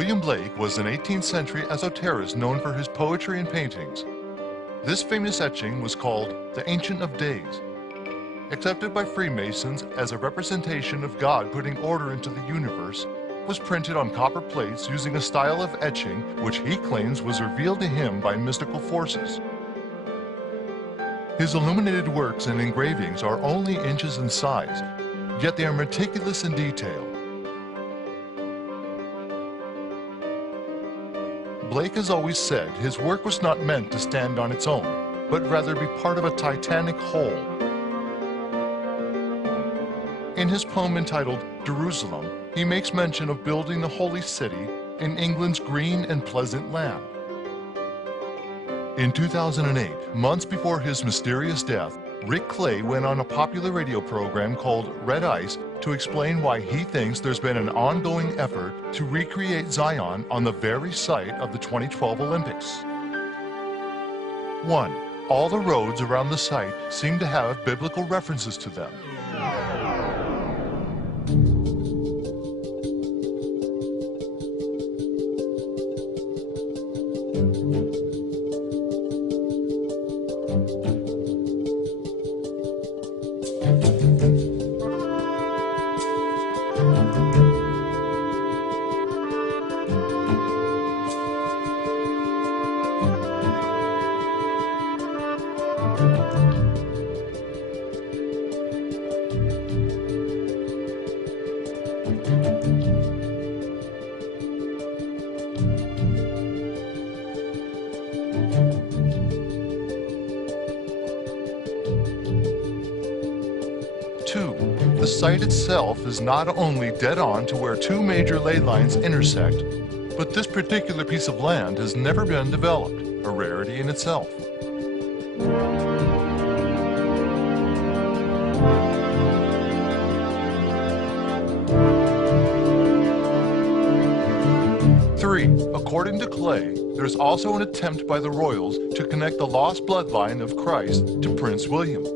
William Blake was an 18th century esoterist known for his poetry and paintings. This famous etching was called the Ancient of Days. Accepted by Freemasons as a representation of God putting order into the universe, was printed on copper plates using a style of etching which he claims was revealed to him by mystical forces. His illuminated works and engravings are only inches in size, yet they are meticulous in detail. Blake has always said his work was not meant to stand on its own, but rather be part of a titanic whole. In his poem entitled Jerusalem, he makes mention of building the holy city in England's green and pleasant land. In 2008, months before his mysterious death, Rick Clay went on a popular radio program called Red Ice to explain why he thinks there's been an ongoing effort to recreate Zion on the very site of the 2012 Olympics. 1. All the roads around the site seem to have biblical references to them. 2. The site itself is not only dead on to where two major ley lines intersect, but this particular piece of land has never been developed, a rarity in itself. According to Clay, there's also an attempt by the royals to connect the lost bloodline of Christ to Prince William.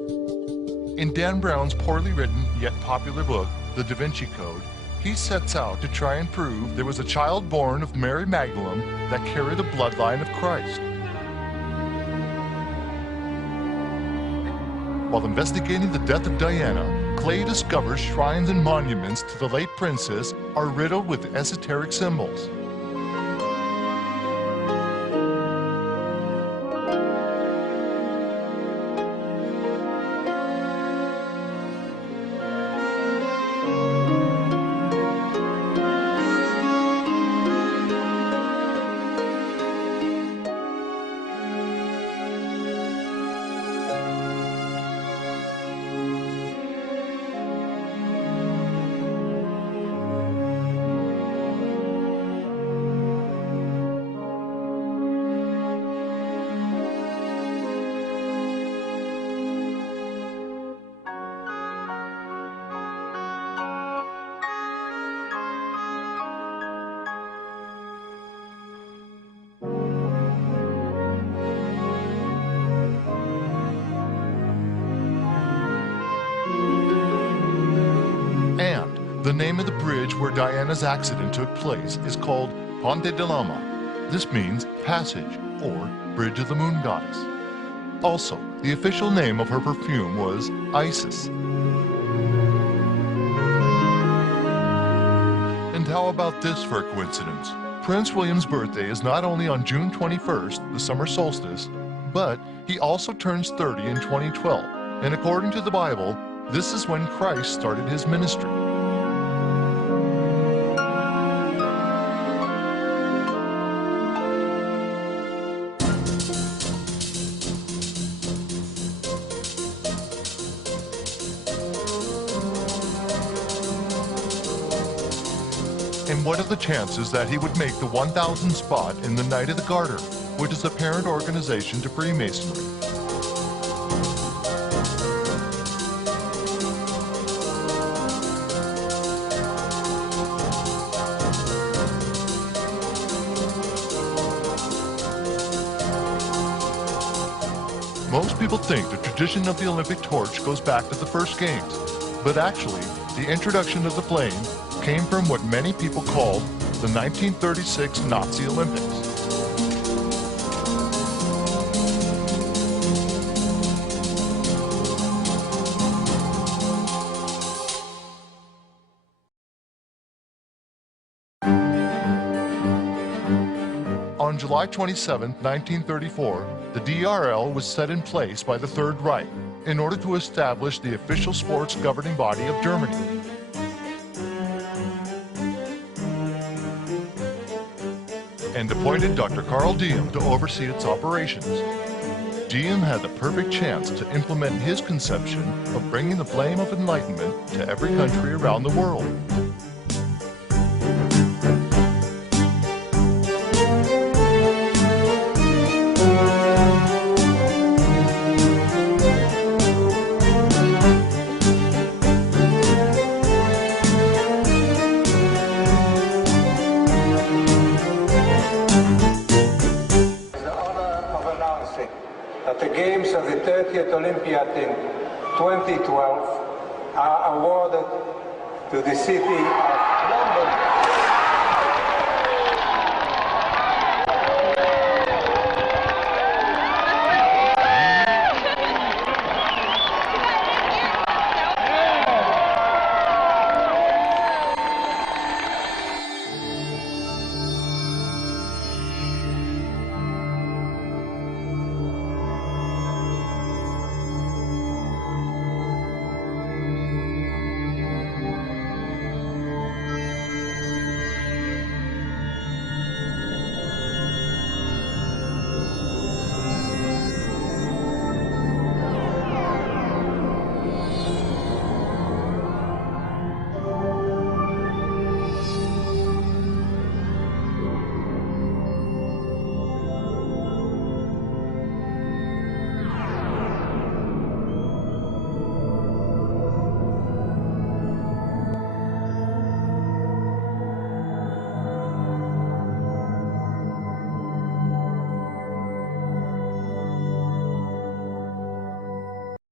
In Dan Brown's poorly written yet popular book, The Da Vinci Code, he sets out to try and prove there was a child born of Mary Magdalene that carried the bloodline of Christ. While investigating the death of Diana, Clay discovers shrines and monuments to the late princess are riddled with esoteric symbols. The name of the bridge where Diana's accident took place is called Ponte de Lama. This means passage or bridge of the moon goddess. Also, the official name of her perfume was Isis. And how about this for a coincidence? Prince William's birthday is not only on June 21st, the summer solstice, but he also turns 30 in 2012. And according to the Bible, this is when Christ started his ministry. And what are the chances that he would make the 1,000 spot in the Knight of the Garter, which is the parent organization to Freemasonry? Most people think the tradition of the Olympic torch goes back to the first games, but actually, the introduction of the flame came from what many people called the 1936 Nazi Olympics. On July 27, 1934, the DRL was set in place by the Third Reich in order to establish the official sports governing body of Germany. And appointed Dr. Karl Diem to oversee its operations. Diem had the perfect chance to implement his conception of bringing the flame of enlightenment to every country around the world. That the games of the 30th Olympiade in 2012 are awarded to the city of London.